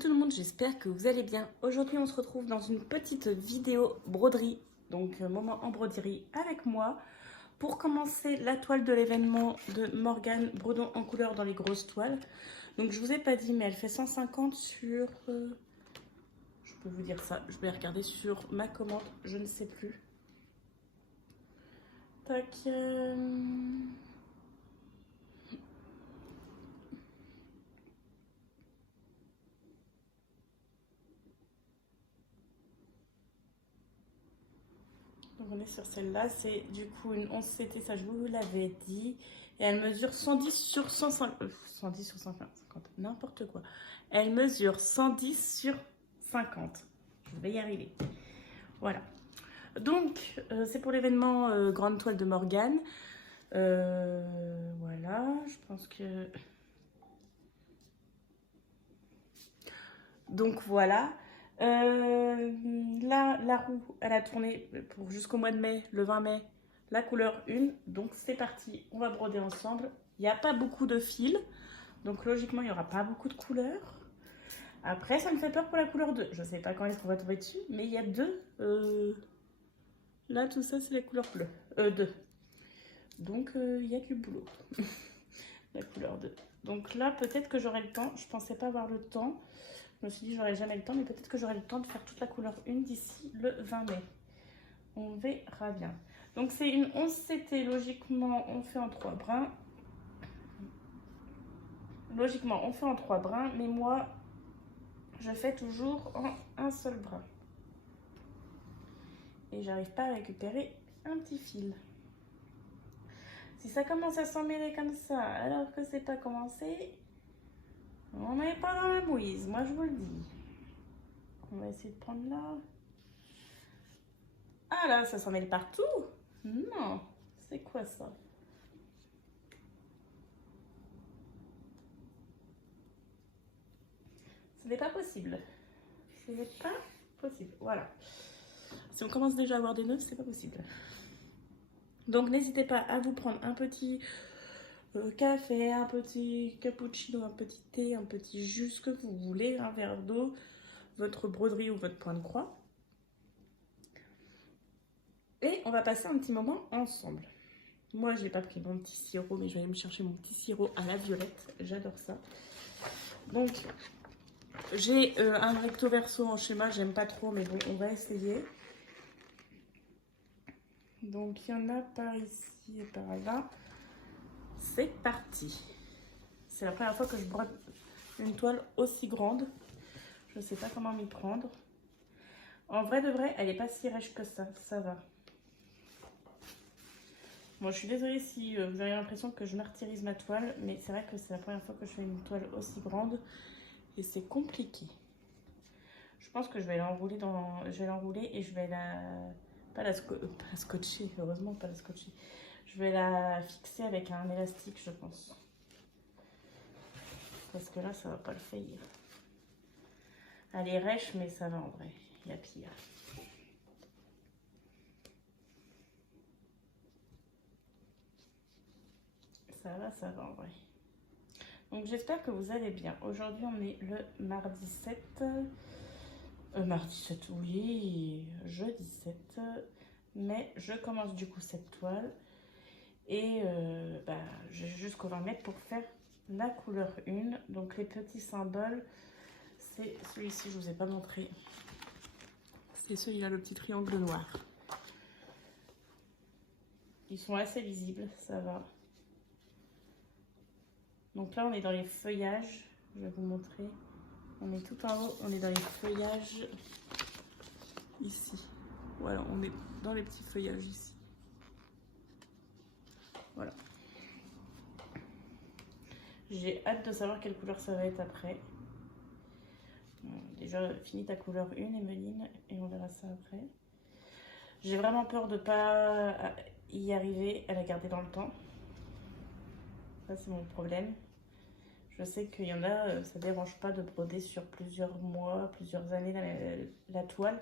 tout le monde, j'espère que vous allez bien. Aujourd'hui on se retrouve dans une petite vidéo broderie, donc moment en broderie avec moi, pour commencer la toile de l'événement de Morgane Bredon en couleur dans les grosses toiles. Donc je vous ai pas dit, mais elle fait 150 sur... je peux vous dire ça, je vais regarder sur ma commande, je ne sais plus. Tac... Donc on est sur celle-là, c'est du coup une 11 CT, ça je vous l'avais dit. Et elle mesure 110 sur 150, 110 sur 150, n'importe quoi. Elle mesure 110 sur 50. Je vais y arriver. Voilà. Donc c'est pour l'événement Grande Toile de Morgane. Voilà, je pense que... Donc voilà. Là, la roue, elle a tourné pour jusqu'au mois de mai, le 20 mai, la couleur 1. Donc c'est parti, on va broder ensemble. Il n'y a pas beaucoup de fils, donc logiquement, il n'y aura pas beaucoup de couleurs. Après, ça me fait peur pour la couleur 2. Je ne sais pas quand est-ce qu'on va tomber dessus, mais il y a deux. Là, tout ça, c'est la couleur bleue. 2. Donc, il y a du boulot. La couleur 2. Donc là, peut-être que j'aurai le temps. Je ne pensais pas avoir le temps. Je me suis dit, j'aurai jamais le temps, mais peut-être que j'aurai le temps de faire toute la couleur 1 d'ici le 20 mai. On verra bien. Donc, c'est une 11 CT. Logiquement, on fait en 3 brins. Logiquement, on fait en 3 brins, mais moi, je fais toujours en un seul brin. Et j'arrive pas à récupérer un petit fil. Si ça commence à s'emmêler comme ça, alors que c'est pas commencé, on n'est pas dans la mouise, moi je vous le dis. On va essayer de prendre là. Ah là, ça s'en mêle partout. Non, c'est quoi ça? Ce n'est pas possible. Ce n'est pas possible. Voilà. Si on commence déjà à avoir des nœuds, c'est pas possible. Donc n'hésitez pas à vous prendre un petit café, un petit cappuccino, un petit thé, un petit jus, ce que vous voulez, un verre d'eau, votre broderie ou votre point de croix. Et on va passer un petit moment ensemble. Moi, je n'ai pas pris mon petit sirop, mais je vais aller me chercher mon petit sirop à la violette. J'adore ça. Donc, j'ai un recto verso en schéma. J'aime pas trop, mais bon, on va essayer. Donc, il y en a par ici et par là. C'est parti. C'est la première fois que je brode une toile aussi grande. Je ne sais pas comment m'y prendre. En vrai de vrai, elle n'est pas si rêche que ça. Ça va. Bon, je suis désolée si vous avez l'impression que je martyrise ma toile, mais c'est vrai que c'est la première fois que je fais une toile aussi grande et c'est compliqué. Je pense que je vais l'enrouler et je vais pas la scotcher, heureusement pas la scotcher. Je vais la fixer avec un élastique, je pense. Parce que là, ça va pas le faire. Elle est rêche, mais ça va en vrai. Il y a pire. Ça va en vrai. Donc j'espère que vous allez bien. Aujourd'hui on est le mardi 7. Mardi 7, oui, jeudi 7. Mais je commence du coup cette toile. Et j'ai jusqu'au 20 mètres pour faire la couleur 1. Donc les petits symboles, c'est celui-ci, je ne vous ai pas montré. C'est celui-là, le petit triangle noir. Ils sont assez visibles, ça va. Donc là, on est dans les feuillages. Je vais vous montrer. On est tout en haut. On est dans les feuillages ici. Voilà, on est dans les petits feuillages ici. Voilà. J'ai hâte de savoir quelle couleur ça va être après. Bon, déjà, finis ta couleur 1, Emeline, et on verra ça après. J'ai vraiment peur de ne pas y arriver à la garder dans le temps. Ça, c'est mon problème. Je sais qu'il y en a, ça ne dérange pas de broder sur plusieurs mois, plusieurs années la toile.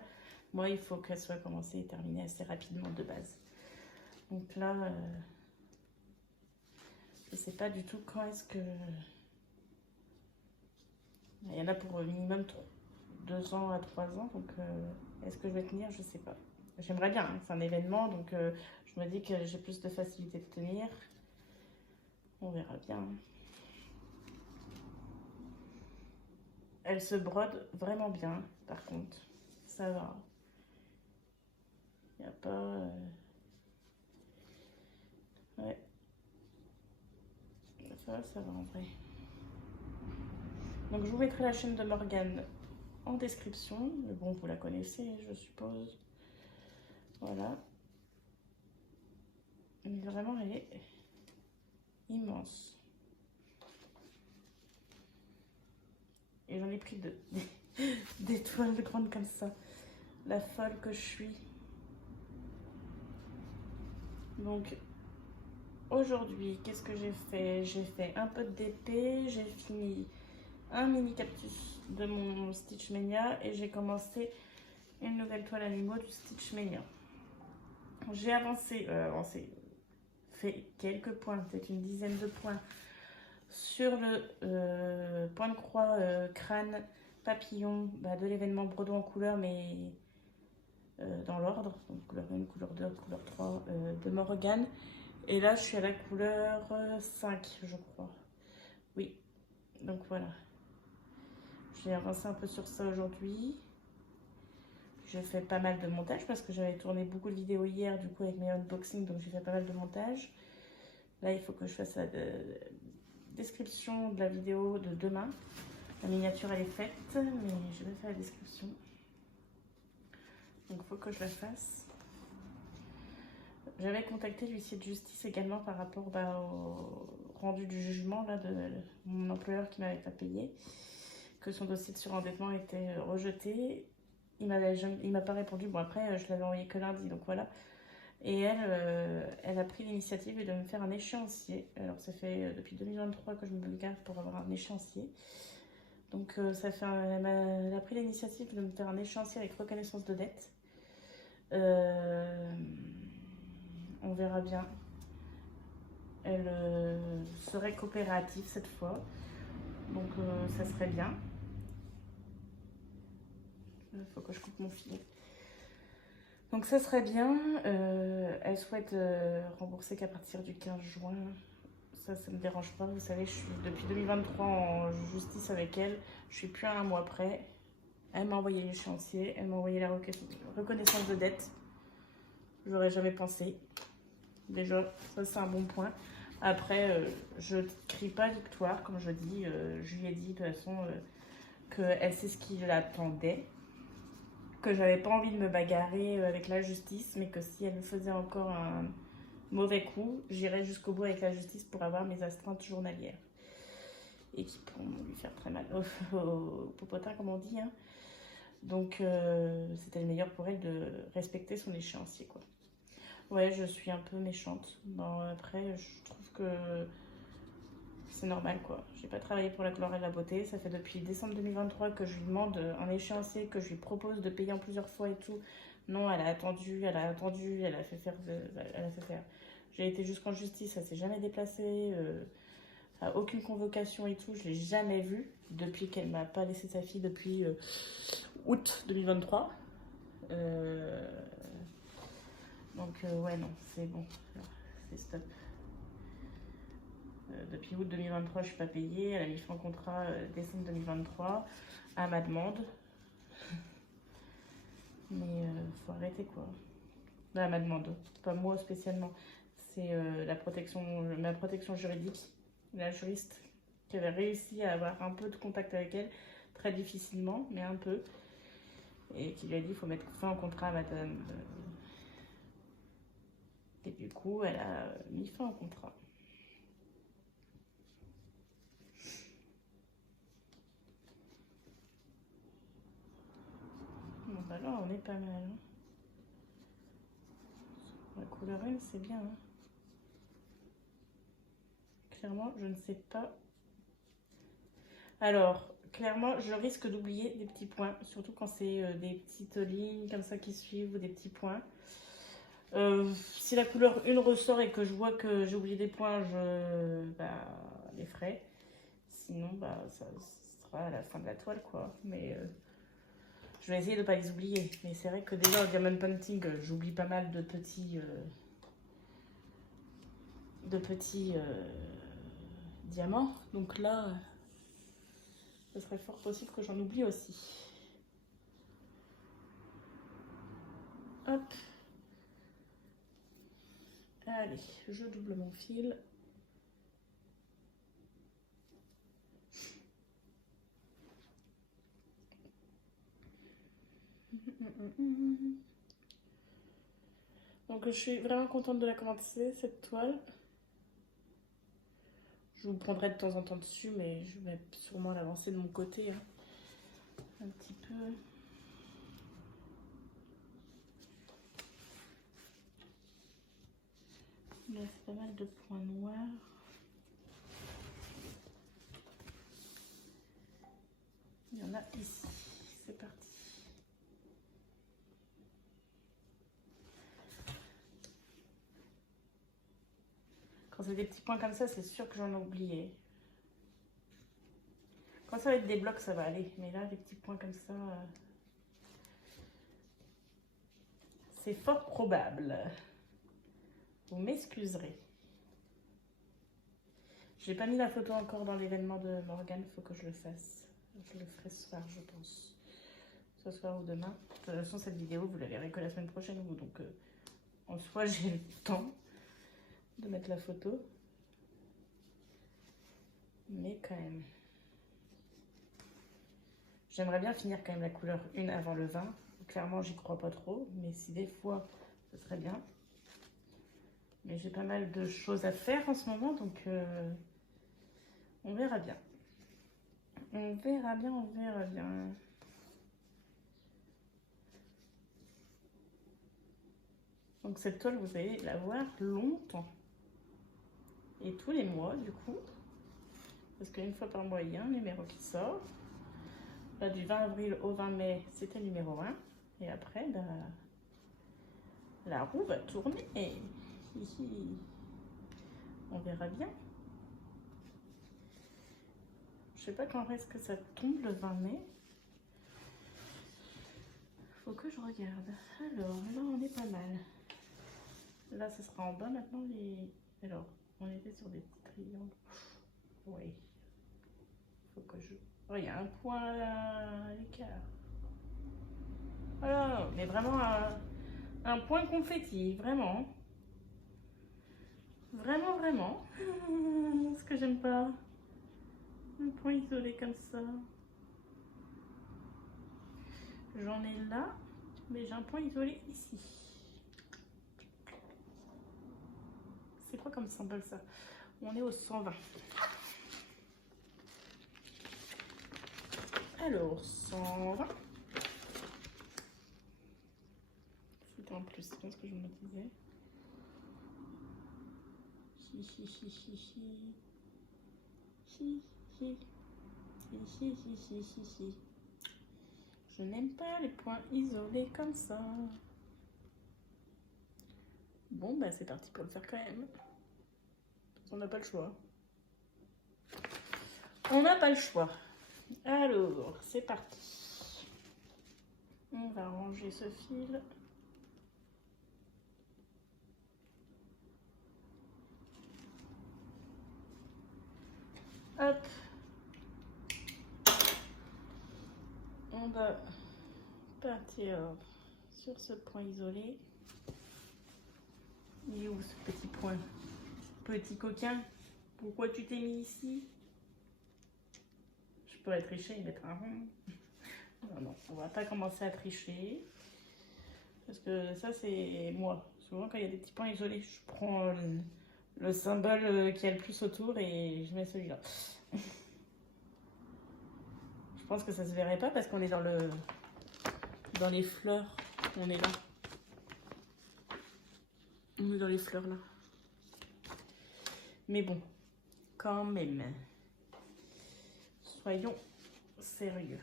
Moi, il faut qu'elle soit commencée et terminée assez rapidement de base. Donc là, je ne sais pas du tout quand est-ce que Il y en a pour minimum 2 ans à 3 ans, donc est-ce que je vais tenir? Je sais pas. J'aimerais bien, hein, c'est un événement, donc je me dis que j'ai plus de facilité de tenir. On verra bien. Elle se brode vraiment bien, par contre. Ça va. Il n'y a pas... Ouais, ça va en vrai. Donc je vous mettrai la chaîne de Morgane en description. Mais bon, vous la connaissez, je suppose. Voilà. Mais vraiment, elle est immense. Et j'en ai pris deux. Des toiles grandes comme ça. La folle que je suis. Donc, aujourd'hui, qu'est-ce que j'ai fait? J'ai fait un peu de DP, j'ai fini un mini cactus de mon Stitch Mania et j'ai commencé une nouvelle toile animaux du Stitch Mania. J'ai avancé, fait quelques points, peut-être une dizaine de points sur le point de croix crâne papillon de l'événement Brodo en couleur, mais dans l'ordre, donc couleur 1, couleur 2, couleur 3 de Morgane. Et là, je suis à la couleur 5, je crois. Oui, donc voilà. J'ai avancé un peu sur ça aujourd'hui. Je fais pas mal de montage parce que j'avais tourné beaucoup de vidéos hier, du coup, avec mes unboxings, donc j'ai fait pas mal de montage. Là, il faut que je fasse la description de la vidéo de demain. La miniature, elle est faite, mais je vais faire la description. Donc, il faut que je la fasse. J'avais contacté l'huissier de justice également par rapport au rendu du jugement là, de mon employeur qui m'avait pas payé, que son dossier de surendettement était rejeté. Il m'a pas répondu. Bon, après, je l'avais envoyé que lundi, donc voilà. Et elle a pris l'initiative de me faire un échéancier. Alors, ça fait depuis 2023 que je me garde pour avoir un échéancier. Donc, elle a pris l'initiative de me faire un échéancier avec reconnaissance de dette. On verra bien. Elle serait coopérative cette fois. Donc, ça serait bien. Il faut que je coupe mon fil. Donc ça serait bien. Elle souhaite rembourser qu'à partir du 15 juin. Ça ne me dérange pas. Vous savez, je suis depuis 2023 en justice avec elle. Je suis plus à un mois près. Elle m'a envoyé l'échéancier. Elle m'a envoyé la reconnaissance de dette. J'aurais jamais pensé. Déjà, ça c'est un bon point. Après, je ne crie pas victoire, comme je dis. Je lui ai dit de toute façon qu'elle sait ce qui l'attendait. Que j'avais pas envie de me bagarrer avec la justice, mais que si elle me faisait encore un mauvais coup, j'irais jusqu'au bout avec la justice pour avoir mes astreintes journalières. Et qui pourront lui faire très mal au popotin, comme on dit. Hein. Donc, c'était le meilleur pour elle de respecter son échéancier, quoi. Ouais, je suis un peu méchante. Bon, après, je trouve que c'est normal, quoi. J'ai pas travaillé pour la gloire et la beauté. Ça fait depuis décembre 2023 que je lui demande un échéancier, que je lui propose de payer en plusieurs fois et tout. Non, elle a attendu, elle a attendu, elle a fait faire. J'ai été jusqu'en justice, ça s'est jamais déplacé. Aucune convocation et tout, je l'ai jamais vue depuis qu'elle m'a pas laissé sa fille depuis août 2023. Donc ouais, non, c'est bon, c'est stop. Depuis août 2023, je suis pas payée. Elle a mis fin au contrat décembre 2023 à ma demande. Mais faut arrêter, quoi. Non, à ma demande, pas moi spécialement. C'est ma protection juridique, la juriste, qui avait réussi à avoir un peu de contact avec elle, très difficilement, mais un peu. Et qui lui a dit qu'il faut mettre fin au contrat à madame. Et du coup, elle a mis fin au contrat. Bon, bah là, on est pas mal. Hein. La couleur 1, c'est bien. Hein. Clairement, je ne sais pas. Alors, clairement, je risque d'oublier des petits points, surtout quand c'est des petites lignes comme ça qui suivent ou des petits points. Si la couleur 1 ressort et que je vois que j'ai oublié des points, je les ferai. Sinon, ça sera la fin de la toile, quoi. Mais je vais essayer de ne pas les oublier. Mais c'est vrai que déjà, au diamond painting, j'oublie pas mal de petits... diamants. Donc là, ce serait fort possible que j'en oublie aussi. Hop. Allez, je double mon fil. Donc je suis vraiment contente de la commencer, cette toile. Je vous prendrai de temps en temps dessus, mais je vais sûrement l'avancer de mon côté. Hein. Un petit peu. Il me reste pas mal de points noirs. Il y en a ici. C'est parti. Quand c'est des petits points comme ça, c'est sûr que j'en ai oublié. Quand ça va être des blocs, ça va aller. Mais là, des petits points comme ça, c'est fort probable. Vous m'excuserez. J'ai pas mis la photo encore dans l'événement de Morgane, il faut que je le fasse. Je le ferai ce soir, je pense. Ce soir ou demain. De toute façon, cette vidéo, vous la verrez que la semaine prochaine, vous. Donc, en soi, j'ai le temps de mettre la photo. Mais quand même. J'aimerais bien finir quand même la couleur 1 avant le 20. Clairement, j'y crois pas trop. Mais si des fois, ce serait bien. Mais j'ai pas mal de choses à faire en ce moment, donc on verra bien. On verra bien, on verra bien. Donc cette toile, vous allez la voir longtemps. Et tous les mois, du coup. Parce qu'une fois par mois, il y a un numéro qui sort. Là, du 20 avril au 20 mai, c'était numéro 1. Et après, bah, la roue va tourner. On verra bien. Je sais pas quand est-ce que ça tombe le 20 mai. Faut que je regarde. Alors, là, on est pas mal. Là, ce sera en bas maintenant. Alors, on était sur des petits triangles. Oui. Faut que je... Oh, il y a un point à l'écart. Voilà, mais vraiment un point confetti, vraiment. Vraiment, vraiment. Ce que j'aime pas. Un point isolé comme ça. J'en ai là, mais j'ai un point isolé ici. C'est quoi comme symbole ça? On est au 120. Alors, 120. C'était en plus, c'est bien ce que je me disais. Je n'aime pas les points isolés comme ça. Bon, bah c'est parti pour le faire quand même. On n'a pas le choix. On n'a pas le choix. Alors, c'est parti. On va ranger ce fil. Hop. On va partir sur ce point isolé. Il est où ce petit point? Petit coquin, pourquoi tu t'es mis ici? Je pourrais tricher et mettre un rond. Non, non, on va pas commencer à tricher. Parce que ça, c'est moi. Souvent, quand il y a des petits points isolés, je prends le symbole qui a le plus autour et je mets celui-là. Je pense que ça se verrait pas parce qu'on est dans les fleurs. On est là. On est dans les fleurs là. Mais bon, quand même. Soyons sérieux.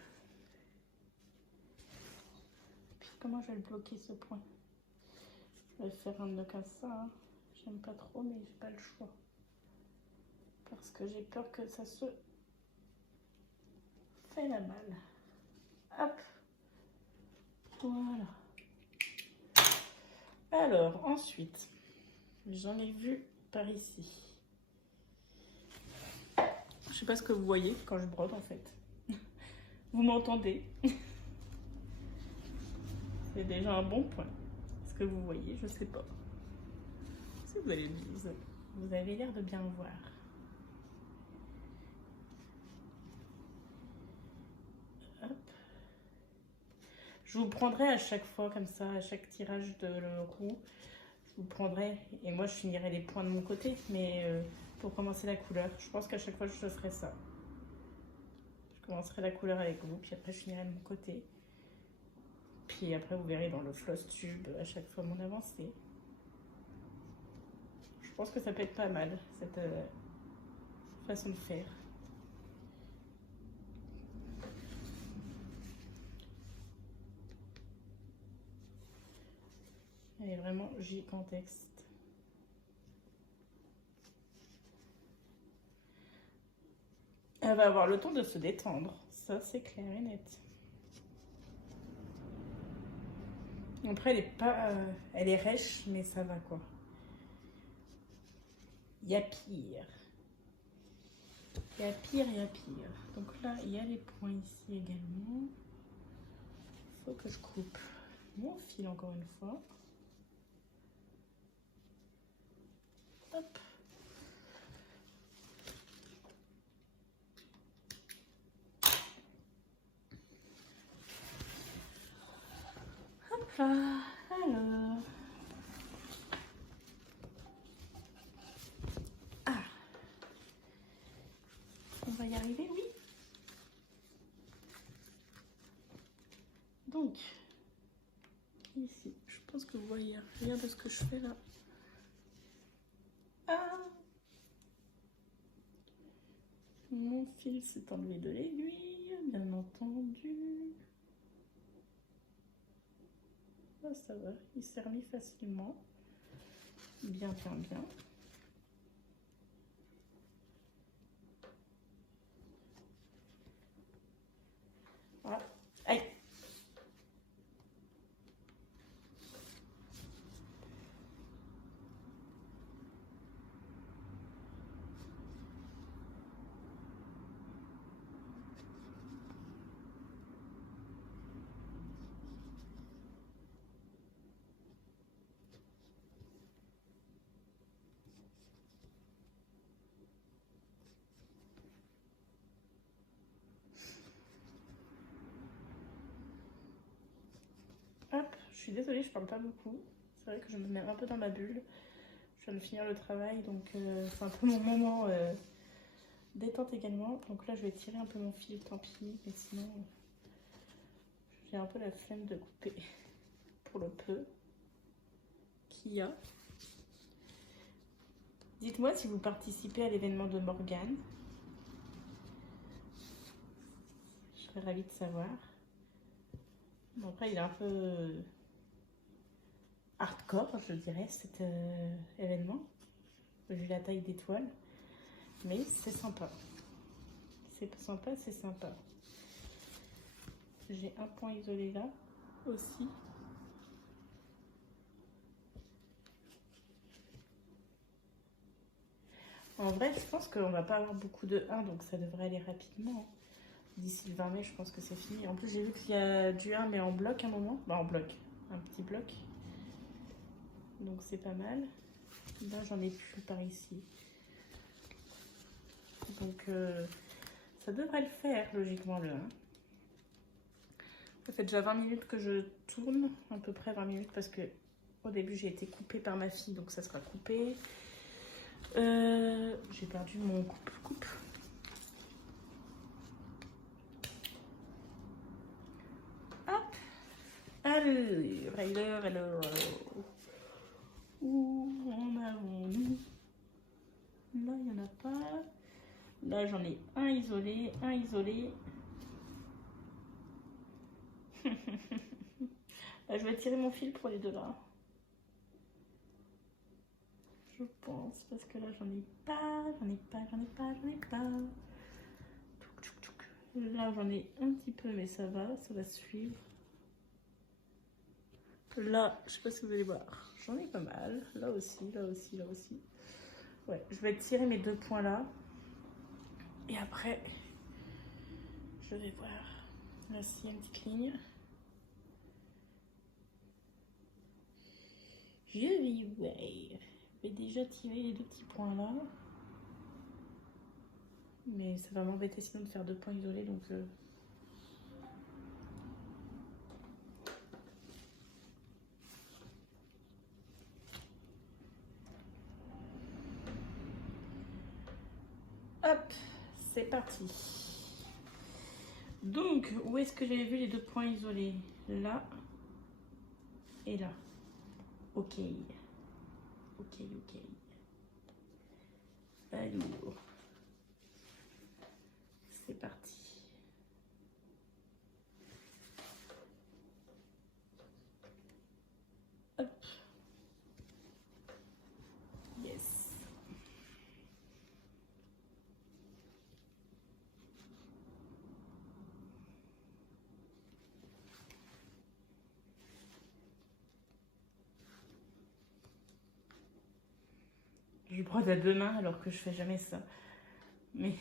Puis comment je vais le bloquer ce point? Je vais faire un nœud comme ça. Hein. J'aime pas trop, mais j'ai pas le choix. Parce que j'ai peur que ça se fait la malle. Hop. Voilà. Alors, ensuite, j'en ai vu par ici. Je sais pas ce que vous voyez quand je brode en fait. Vous m'entendez? C'est déjà un bon point. Ce que vous voyez, je sais pas. Si vous allez le dire, vous avez l'air de bien voir. Hop. Je vous prendrai à chaque fois comme ça, à chaque tirage de roue. Je vous prendrai et moi je finirai les points de mon côté, mais pour commencer la couleur, je pense qu'à chaque fois je ferai ça. Je commencerai la couleur avec vous, puis après je finirai de mon côté. Puis après vous verrez dans le floss tube à chaque fois mon avancée. Je pense que ça peut être pas mal cette façon de faire. Elle est vraiment gigantesque. Elle va avoir le temps de se détendre, ça c'est clair et net. Après elle est pas, elle est rêche mais ça va quoi. Il y a pire. Il y a pire, il y a pire. Donc là il y a les points ici également. Il faut que je coupe mon fil encore une fois. Hop. Hop là. Alors. Ah. On va y arriver, oui. Donc, ici, je pense que vous voyez rien de ce que je fais là. Ah. Mon fil s'est enlevé de l'aiguille, bien entendu. Ah, ça va, il s'est remis facilement. Bien, bien, bien. Voilà. Aïe. Hop, je suis désolée, je parle pas beaucoup. C'est vrai que je me mets un peu dans ma bulle. Je viens de finir le travail, donc c'est un peu mon moment détente également. Donc là, je vais tirer un peu mon fil, tant pis. Mais sinon, j'ai un peu la flemme de couper pour le peu qu'il y a. Dites-moi si vous participez à l'événement de Morgane. Je serais ravie de savoir. Bon, après, il est un peu hardcore, je dirais, cet événement, vu la taille d'étoile. Mais c'est sympa. C'est sympa, c'est sympa. J'ai un point isolé là aussi. En vrai, je pense qu'on va pas avoir beaucoup de 1, donc ça devrait aller rapidement. D'ici le 20 mai, je pense que c'est fini. En plus, j'ai vu qu'il y a du 1, mais en bloc un moment. Bah, en bloc, un petit bloc. Donc c'est pas mal. Là, j'en ai plus par ici. Donc ça devrait le faire, logiquement, le 1. Ça fait déjà 20 minutes que je tourne, à peu près 20 minutes, parce que au début, j'ai été coupée par ma fille, donc ça sera coupé. J'ai perdu mon coupe-coupe. Hop. Alors. Où en avons-nous? Là, il n'y en a pas. Là, j'en ai un isolé, un isolé. Là, je vais tirer mon fil pour les deux là. Je pense, parce que là, j'en ai pas. Touc, touc, touc. Là, j'en ai un petit peu, mais ça va suivre. Là, je sais pas si vous allez voir, j'en ai pas mal. Là aussi, là aussi, là aussi. Ouais, je vais tirer mes 2 points là. Et après, je vais voir. Là, s'il y a une petite ligne. Je vais voir. Je vais déjà tirer les 2 petits points là. Mais ça va m'embêter sinon de faire 2 points isolés, donc hop, c'est parti. Donc, où est-ce que j'avais vu les 2 points isolés? Là et là. Ok. Ok, ok. Alors, c'est parti. Hop. Yes. Je brode à 2 mains alors que je fais jamais ça. Mais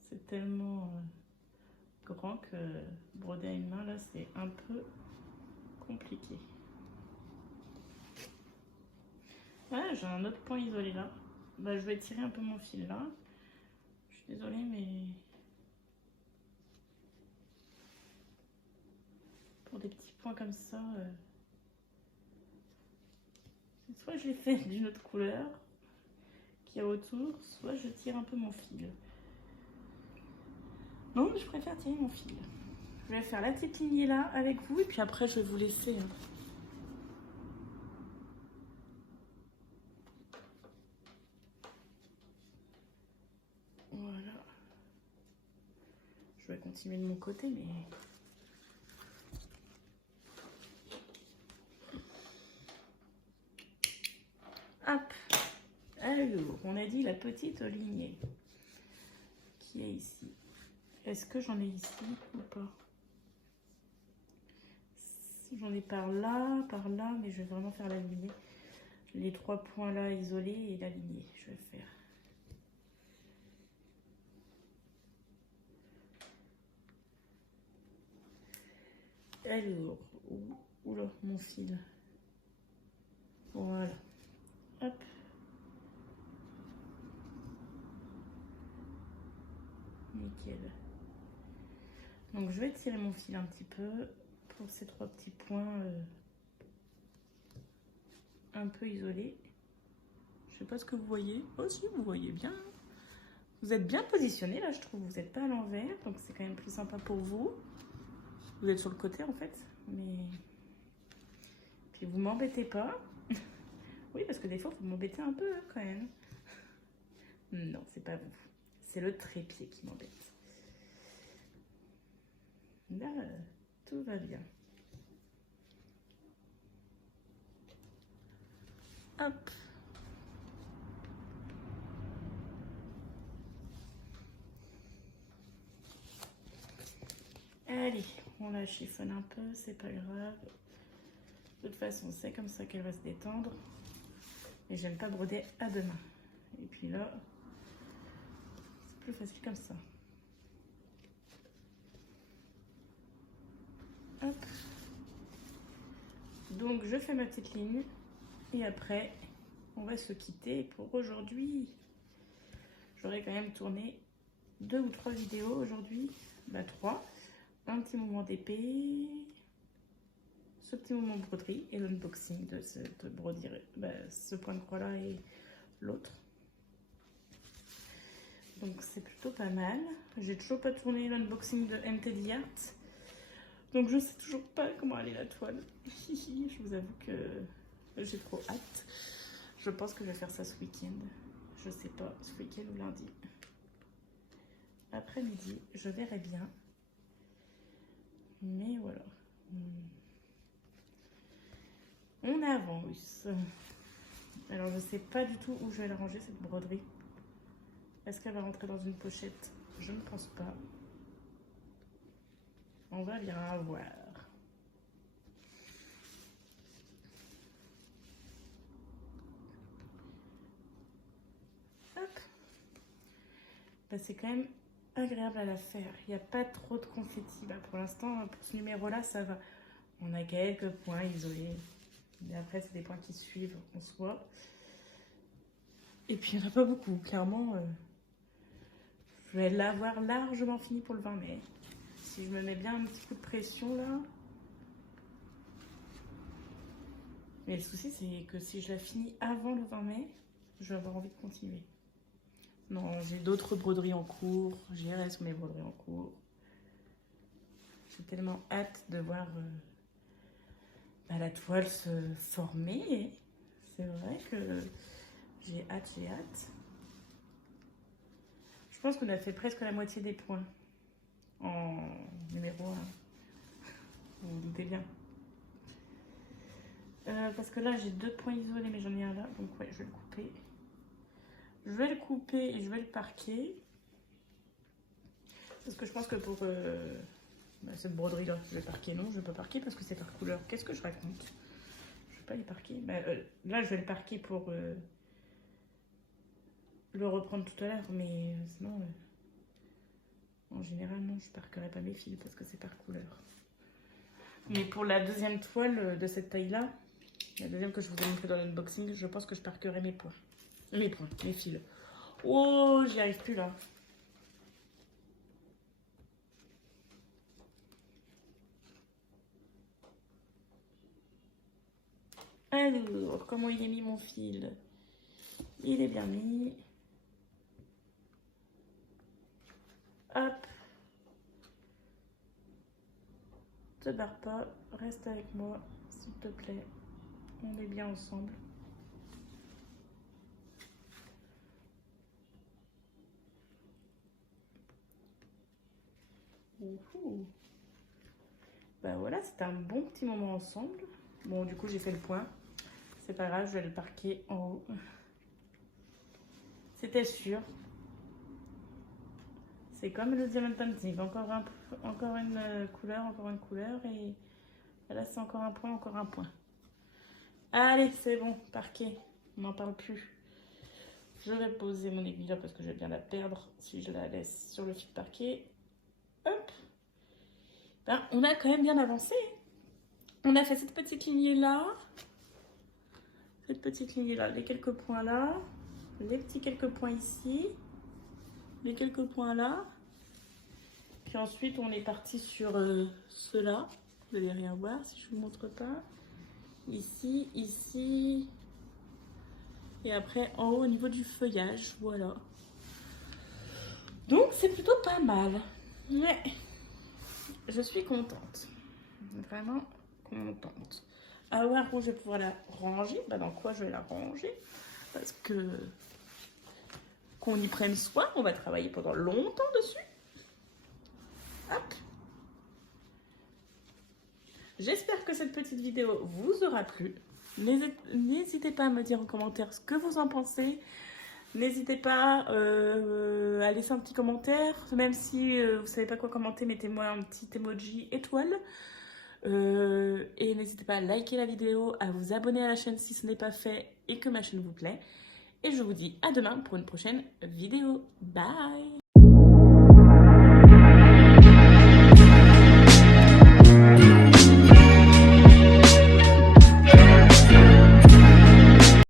c'est tellement grand que broder à une main là, c'est un peu compliqué. Ah, j'ai un autre point isolé là. Bah, je vais tirer un peu mon fil là. Je suis désolée, mais pour des petits points comme ça, soit je les fais d'une autre couleur qu'il y a autour, soit je tire un peu mon fil. Donc, je préfère tirer mon fil. Je vais faire la petite lignée là avec vous et puis après, je vais vous laisser. Voilà. Je vais continuer de mon côté, mais... Hop. Alors, on a dit la petite lignée qui est ici. Est-ce que j'en ai ici ou pas? J'en ai par là, mais je vais vraiment faire la lignée. Les 3 points là isolés et la lignée, je vais faire. Alors, oula, mon fil. Voilà. Hop. Nickel. Donc je vais tirer mon fil un petit peu pour ces 3 petits points un peu isolés. Je sais pas ce que vous voyez. Oh si, vous voyez bien. Vous êtes bien positionné là, je trouve. Vous n'êtes pas à l'envers, donc c'est quand même plus sympa pour vous. Vous êtes sur le côté en fait, mais... Puis vous m'embêtez pas. Oui, parce que des fois, vous m'embêtez un peu quand même. Non, c'est pas vous. C'est le trépied qui m'embête. Là, tout va bien. Hop. Allez, on la chiffonne un peu, c'est pas grave. De toute façon, c'est comme ça qu'elle va se détendre. Et j'aime pas broder à 2 mains. Et puis là, c'est plus facile comme ça. Hop. Donc, je fais ma petite ligne. Et après, on va se quitter pour aujourd'hui. J'aurais quand même tourné 2 ou 3 vidéos aujourd'hui. Bah 3. Un petit moment d'épée. Ce petit moment broderie et l'unboxing de cette broderie. Bah, ce point de croix là et l'autre. Donc c'est plutôt pas mal. J'ai toujours pas tourné l'unboxing de MTD Art. Donc je sais toujours pas comment aller la toile. Je vous avoue que j'ai trop hâte. Je pense que je vais faire ça ce week-end. Je sais pas, ce week-end ou lundi. Après-midi, je verrai bien. Mais voilà. On avance. Alors je sais pas du tout où je vais la ranger cette broderie. Est-ce qu'elle va rentrer dans une pochette? Je ne pense pas. On va bien voir. Hop. Bah, c'est quand même agréable à la faire. Il n'y a pas trop de confettis. Bah, pour l'instant, pour ce numéro-là, ça va. On a quelques points isolés. Mais après, c'est des points qui suivent en soi. Et puis, il n'y en a pas beaucoup. Clairement, je vais l'avoir largement fini pour le 20 mai. Si je me mets bien un petit coup de pression, là. Mais le souci, c'est que si je la finis avant le 20 mai, je vais avoir envie de continuer. Non, j'ai d'autres broderies en cours. J'irai sur mes broderies en cours. J'ai tellement hâte de voir la toile se former. C'est vrai que j'ai hâte, j'ai hâte. Je pense qu'on a fait presque la moitié des points en numéro 1. Vous vous doutez bien. Parce que là, j'ai 2 points isolés, mais j'en ai un là. Donc ouais, je vais le couper. Je vais le couper et je vais le parquer. Parce que je pense que pour cette broderie-là, je vais parquer. Non, je ne vais pas parquer parce que c'est par couleur. Qu'est-ce que je raconte? Je ne vais pas les parquer. Là, je vais le parquer pour le reprendre tout à l'heure. Mais sinon, en général, non, je ne parquerai pas mes fils parce que c'est par couleur. Mais pour la deuxième toile de cette taille-là, la deuxième que je vous ai montré dans l'unboxing, je pense que je parquerai mes points. Mes fils. Oh, j'y arrive plus là. Alors, comment il est mis mon fil? Il est bien mis. Hop. Te barre pas, reste avec moi, s'il te plaît. On est bien ensemble. Ouhou. Bah voilà, c'était un bon petit moment ensemble. Bon, du coup, j'ai fait le point. C'est pas grave, je vais le parquer en haut. C'était sûr. C'est comme le Diamond Painting. Encore une couleur. Et là, c'est encore un point, Allez, c'est bon, parquet. On n'en parle plus. Je vais poser mon aiguille là parce que je vais bien la perdre si je la laisse sur le fil parquet. Hop. Ben, on a quand même bien avancé. On a fait cette petite lignée là. Les quelques points là. Les petits quelques points ici. Les quelques points là. Puis ensuite, on est parti sur ceux-là. Vous n'allez rien voir si je ne vous montre pas. Ici, ici. Et après, en haut, au niveau du feuillage. Voilà. Donc, c'est plutôt pas mal. Mais je suis contente. Vraiment contente. À voir où je vais pouvoir la ranger. Bah, dans quoi je vais la ranger. Parce que qu'on y prenne soin. On va travailler pendant longtemps dessus. Hop. J'espère que cette petite vidéo vous aura plu. N'hésitez pas à me dire en commentaire ce que vous en pensez. N'hésitez pas à laisser un petit commentaire. Même si vous ne savez pas quoi commenter, mettez-moi un petit emoji étoile. Et n'hésitez pas à liker la vidéo, à vous abonner à la chaîne si ce n'est pas fait et que ma chaîne vous plaît. Et je vous dis à demain pour une prochaine vidéo. Bye!